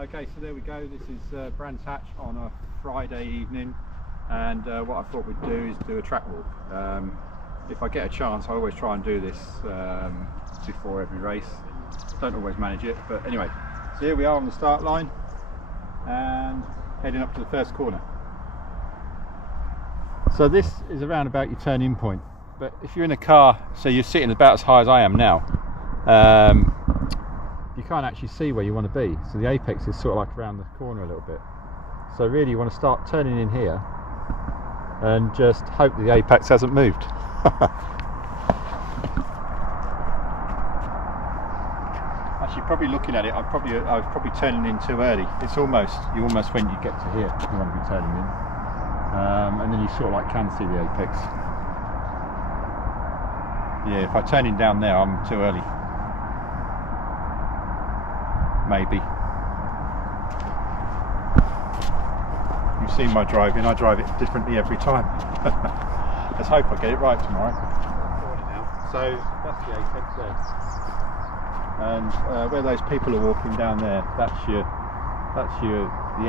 Okay, so there we go. This is Brands Hatch on a Friday evening, and what I thought we'd do is do a track walk. If I get a chance, I always try and do this before every race. Don't always manage it, but anyway. So here we are on the start line and heading up to the first corner. So this is around about your turn-in point, but if you're in a car, so you're sitting about as high as I am now, you can't actually see where you want to be. So the apex is sort of like around the corner a little bit. So really you want to start turning in here and just hope the apex hasn't moved. Actually, probably looking at it, I was probably turning in too early. It's almost when you get to here, you want to be turning in, and then you sort of like can see the apex. Yeah, if I turn in down there, I'm too early. Maybe. You've seen my driving. I drive it differently every time. Let's hope I get it right tomorrow. So that's the apex there, and where those people are walking down there, that's the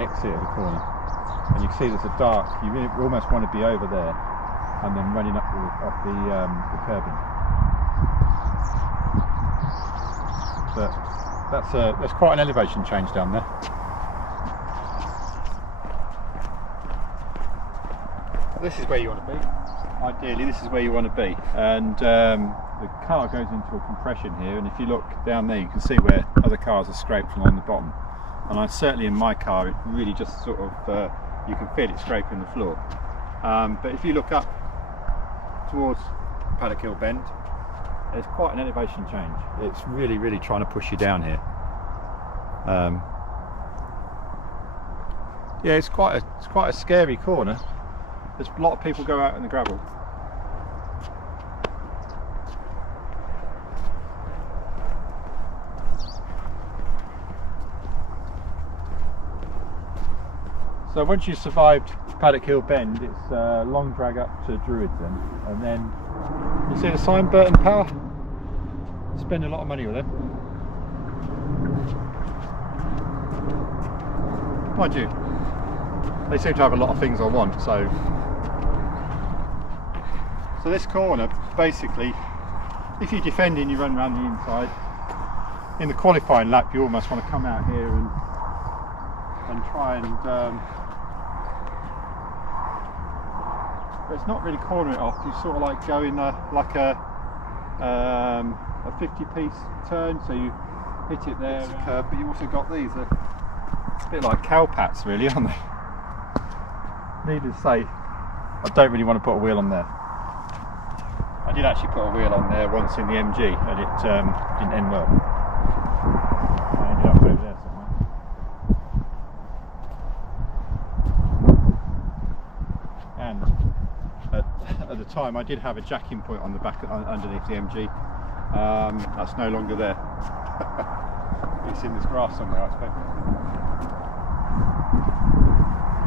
exit of the corner. And you can see there's a dark. You really almost want to be over there, and then running up the curbing. But there's quite an elevation change down there. This is where you want to be. Ideally, this is where you want to be, and the car goes into a compression here, and if you look down there you can see where other cars are scraped along the bottom, and certainly in my car it really just sort of you can feel it scraping the floor, but if you look up towards Paddock Hill Bend, there's quite an elevation change. It's really trying to push you down here. Yeah, it's quite a scary corner. There's a lot of people go out in the gravel. So once you've survived Paddock Hill Bend, it's a long drag up to Druids then, and then you see the sign Burton Power? Spend a lot of money with them. Mind you, they seem to have a lot of things I want, so this corner, basically, if you're defending, you run around the inside. In the qualifying lap, you almost want to come out here and try and but it's not really cornering it off. You sort of like go in like a 50-piece turn, so you hit it there. It's a curve, but you also got these. They're a bit like cowpats, really, aren't they? Needless to say, I don't really want to put a wheel on there. I did actually put a wheel on there once in the MG, and it didn't end well. I ended up over there somewhere. And at the time, I did have a jacking point on the back underneath the MG. That's no longer there. It's in this grass somewhere, I expect.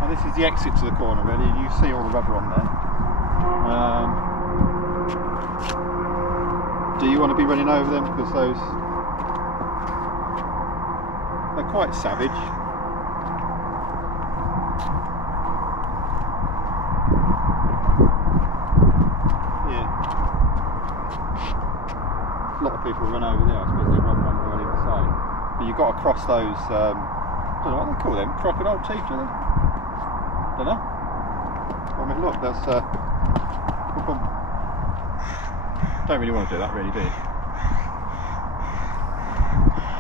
And this is the exit to the corner, really, and you see all the rubber on there. Do you want to be running over them? Because they're quite savage. Yeah. A lot of people run over there. I suppose they run one more either side. But you've got to cross those, I don't know what they call them, crocodile teeth, do they? Don't know. I mean, look, that's don't really want to do that, really, do you?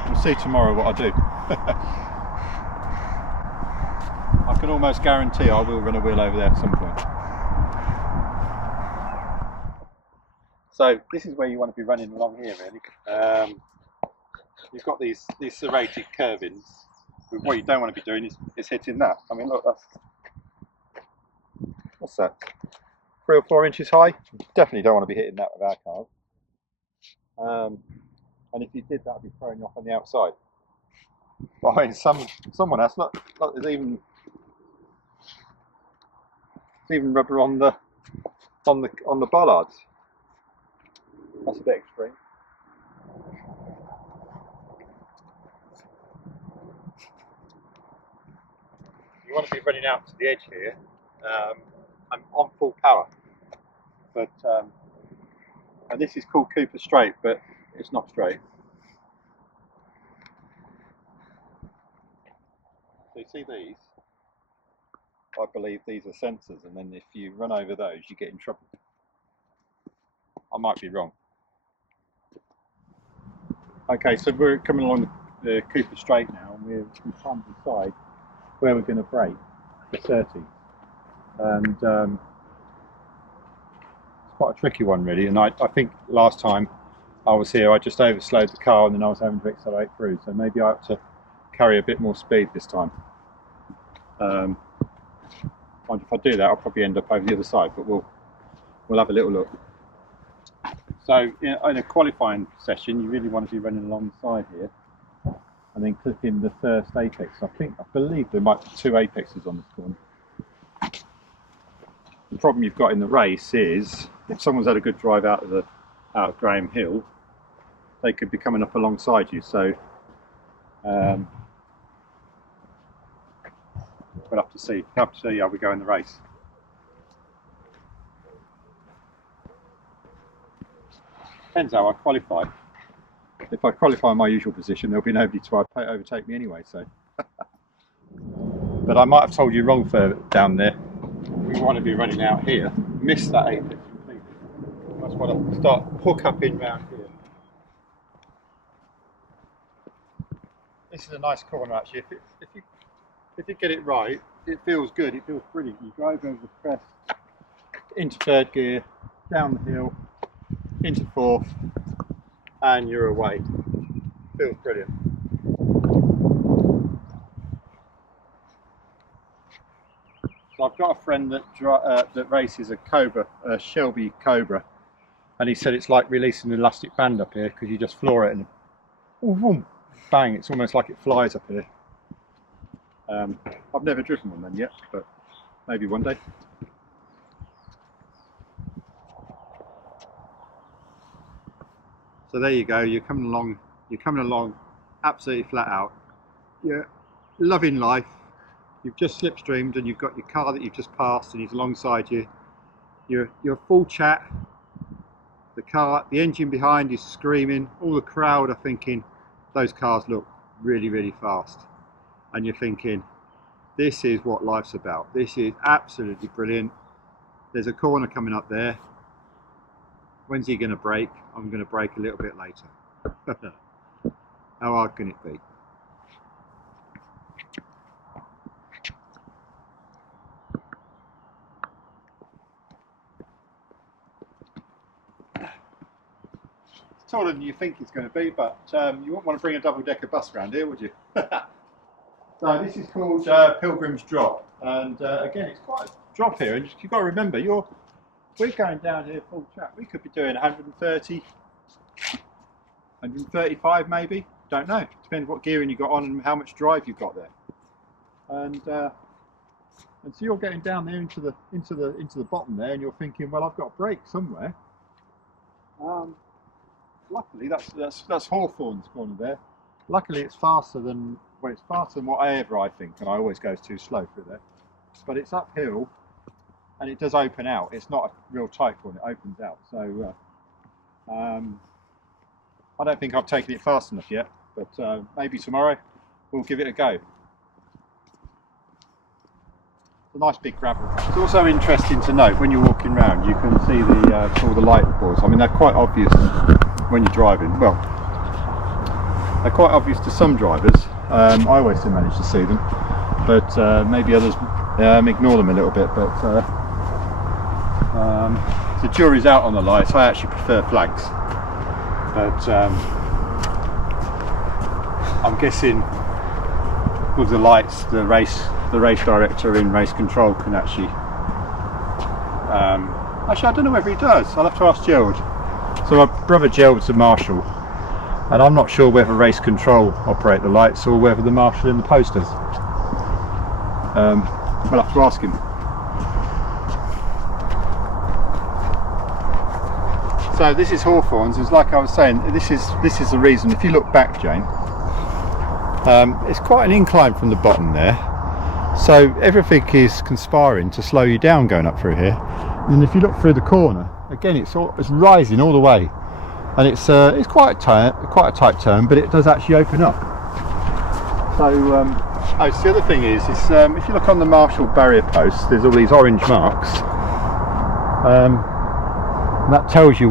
We'll see tomorrow what I do. I can almost guarantee I will run a wheel over there at some point. So this is where you want to be running along here, really. You've got these serrated curvings. What you don't want to be doing is hitting that. I mean, look, what's that? 3 or 4 inches high. You definitely don't want to be hitting that with our cars. And if you did, that would be throwing you off on the outside. But I mean, someone else. Look, there's even rubber on the bollards. That's a bit extreme. you want to be running out to the edge here. I'm on full power, but and this is called Cooper Straight, but it's not straight. So you see these? I believe these are sensors, and then if you run over those, you get in trouble. I might be wrong. Okay, so we're coming along the Cooper Straight now, and we're trying to decide where we're going to brake for 30. And it's quite a tricky one, really. And I think last time I was here, I just overslowed the car, and then I was having to accelerate through. So maybe I have to carry a bit more speed this time. If I do that, I'll probably end up over the other side, but we'll have a little look. So in a qualifying session, you really want to be running alongside here, and then clipping the first apex. I believe there might be 2 apexes on this corner. The problem you've got in the race is if someone's had a good drive out of Graham Hill, they could be coming up alongside you. So we'll have to see. We'll have to see how we go in the race. Depends how I qualify. If I qualify in my usual position, there'll be nobody to overtake me anyway. So, but I might have told you wrong further down there. We want to be running out here. Miss that apex completely. That's what I'll start hook up in round here. This is a nice corner actually. If you get it right, it feels good. It feels brilliant. You drive over the crest, into 3rd gear, down the hill, into 4th, and you're away. Feels brilliant. So I've got a friend that races a Cobra, a Shelby Cobra, and he said it's like releasing an elastic band up here because you just floor it and boom, bang! It's almost like it flies up here. I've never driven one then yet, but maybe one day. So there you go. You're coming along absolutely flat out. You're loving life. You've just slipstreamed and you've got your car that you've just passed and he's alongside you. You're full chat. The engine behind is screaming. All the crowd are thinking, those cars look really, really fast. And you're thinking, this is what life's about. This is absolutely brilliant. There's a corner coming up there. When's he going to brake? I'm going to brake a little bit later. How hard can it be? It's taller than you think it's going to be, but you wouldn't want to bring a double-decker bus around here, would you? So this is called Pilgrims Drop, and again, it's quite a drop here, and you've got to remember, we're going down here full chat. We could be doing 130, 135 maybe. Don't know. Depends what gearing you got on and how much drive you've got there. And so you're getting down there into the bottom there, and you're thinking, well, I've got a brake somewhere. Luckily, that's Hawthorns corner there. Luckily, it's faster than whatever I think, and I always go too slow through there. But it's uphill. And it does open out. It's not a real tight corner, it opens out. So I don't think I've taken it fast enough yet, but maybe tomorrow we'll give it a go. It's a nice big gravel. It's also interesting to note when you're walking around, you can see all the light boards. I mean, they're quite obvious when you're driving. Well, they're quite obvious to some drivers. I always do manage to see them, but maybe others ignore them a little bit. But the jury's out on the lights. I actually prefer flags, but I'm guessing with the lights, the race director in race control can actually. Actually, I don't know whether he does. I'll have to ask Gerald. So my brother Gerald's a marshal, and I'm not sure whether race control operate the lights or whether the marshal in the post does. We'll have to ask him. So this is Hawthorns. It's like I was saying. This is the reason. If you look back, Jane, it's quite an incline from the bottom there. So everything is conspiring to slow you down going up through here. And if you look through the corner, again it's rising all the way, and it's quite a tight turn, but it does actually open up. So so the other thing is if you look on the Marshall barrier posts, there's all these orange marks. That tells you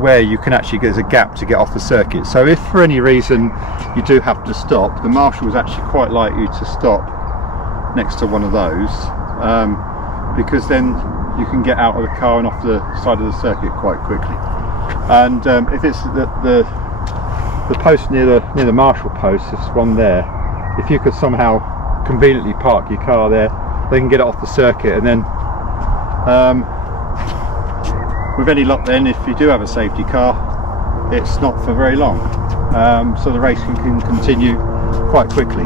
where you can actually, there's a gap to get off the circuit. So if for any reason you do have to stop, the marshal is actually quite like you to stop next to one of those, because then you can get out of the car and off the side of the circuit quite quickly. And if it's the post near the marshal post, this one there, if you could somehow conveniently park your car there, they can get it off the circuit, and then with any luck then, if you do have a safety car, it's not for very long, so the racing can continue quite quickly.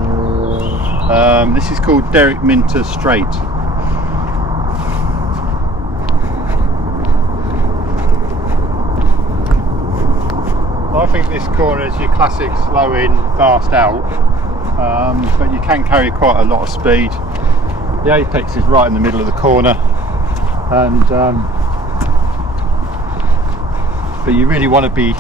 This is called Derek Minter Straight. I think this corner is your classic slow in, fast out, but you can carry quite a lot of speed. The apex is right in the middle of the corner, and but you really want to be, as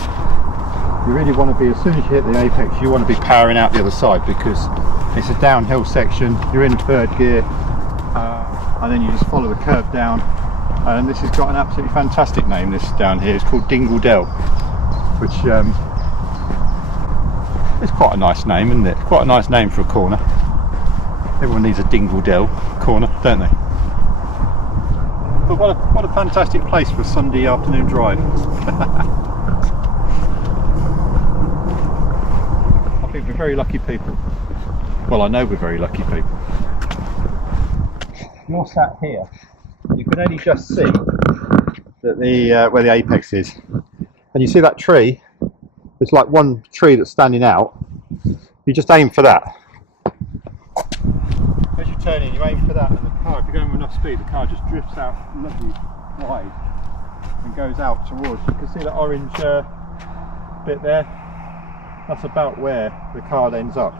soon as you hit the apex, you want to be powering out the other side, because it's a downhill section. You're in third gear, and then you just follow the curve down. And this has got an absolutely fantastic name, this down here. It's called Dingle Dell, which is quite a nice name, isn't it? Quite a nice name for a corner. Everyone needs a Dingle Dell corner, don't they? But what a fantastic place for a Sunday afternoon drive. I think we're very lucky people. Well, I know we're very lucky people. You're sat here, you can only just see that where the apex is, and you see that tree. There's like one tree that's standing out. You just aim for that. As you turn in, you aim for that, and the car, if you're going with enough speed, the car just drifts out lovely wide and goes out towards. You can see that orange bit there. That's about where the car ends up.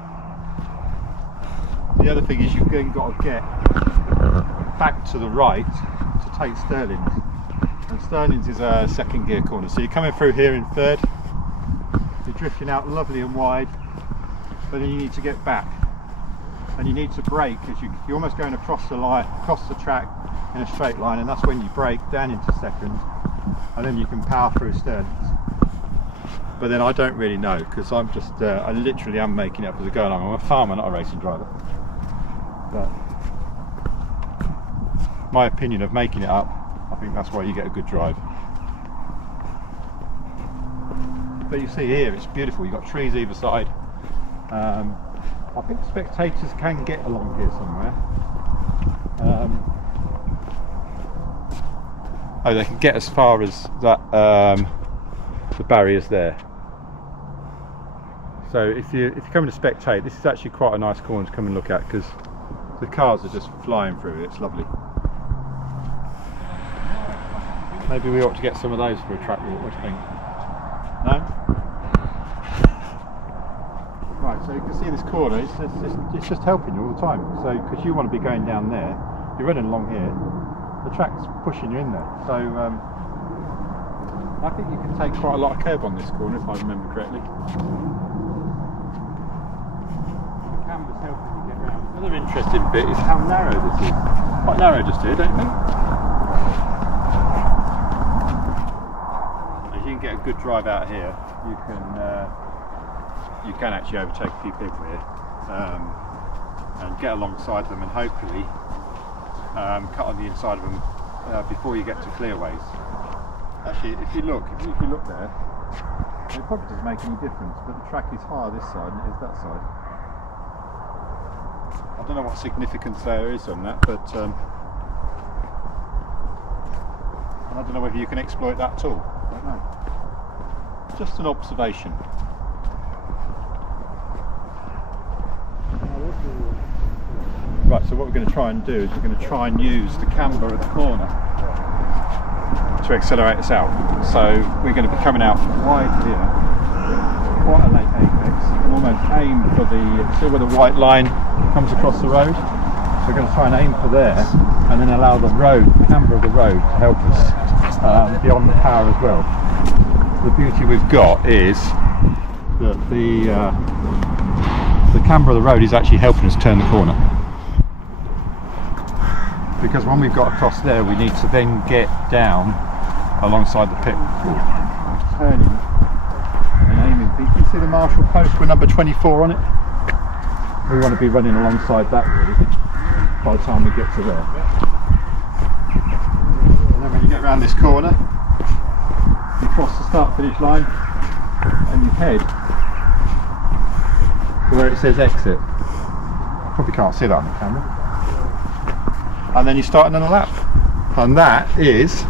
The other thing is you've then got to get back to the right to take Stirlings, and Stirlings is a second gear corner. So you're coming through here in third, you're drifting out lovely and wide, but then you need to get back, and you need to brake as you're almost going across the line, across the track in a straight line, and that's when you brake down into second, and then you can power through Stirlings. But then I don't really know, because I'm just I literally am making it up as I go along. I'm a farmer, not a racing driver. But my opinion of making it up, I think that's why you get a good drive. But you see here, it's beautiful. You've got trees either side. I think spectators can get along here somewhere. Oh, they can get as far as that, the barriers there. So if you're coming to spectate, this is actually quite a nice corner to come and look at, because the cars are just flying through it. It's lovely. Maybe we ought to get some of those for a track walk. What do you think? No? Right, so you can see this corner, it's just helping you all the time. So, because you want to be going down there, you're running along here, the track's pushing you in there. So, I think you can take quite a lot of curb on this corner, if I remember correctly. The camber's helping you get around. Another interesting bit is how narrow this is. Quite narrow just here, don't you think? As you can get a good drive out here, you can actually overtake a few people here, and get alongside them, and hopefully cut on the inside of them before you get to clearways. Actually, if you look there, it probably doesn't make any difference, but the track is higher this side than it is that side. I don't know what significance there is on that, but I don't know whether you can exploit that at all. I don't know. Just an observation. Right, so what we're going to try and do is we're going to try and use the camber at the corner to accelerate us out. So we're going to be coming out wide here, quite a late apex, and almost aim for the, see where the white line comes across the road. So we're going to try and aim for there, and then allow the camber of the road to help us be on the power as well. The beauty we've got is that the camber of the road is actually helping us turn the corner. Because when we've got across there, we need to then get down alongside the pit. Turning and aiming. You can see the marshal post with number 24 on it. We want to be running alongside that really by the time we get to there. And then when you get around this corner, you cross the start finish line and you head to where it says exit. Probably can't see that on the camera. And then you start another lap, and that is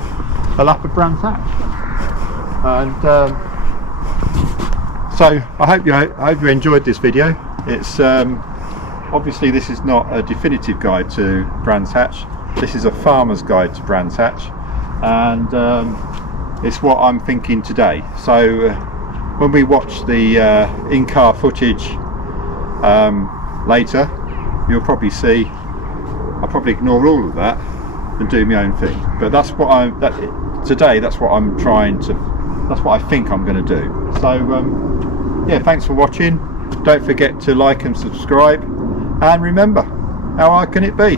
a lap of Brands Hatch. And so I hope you enjoyed this video. It's obviously this is not a definitive guide to Brands Hatch. This is a farmer's guide to Brands Hatch, and it's what I'm thinking today. So when we watch the in-car footage later, you'll probably see I'll probably ignore all of that and do my own thing. But that's what today. That's what I'm trying to. That's what I think I'm going to do. So yeah, thanks for watching. Don't forget to like and subscribe, and remember, how hard can it be?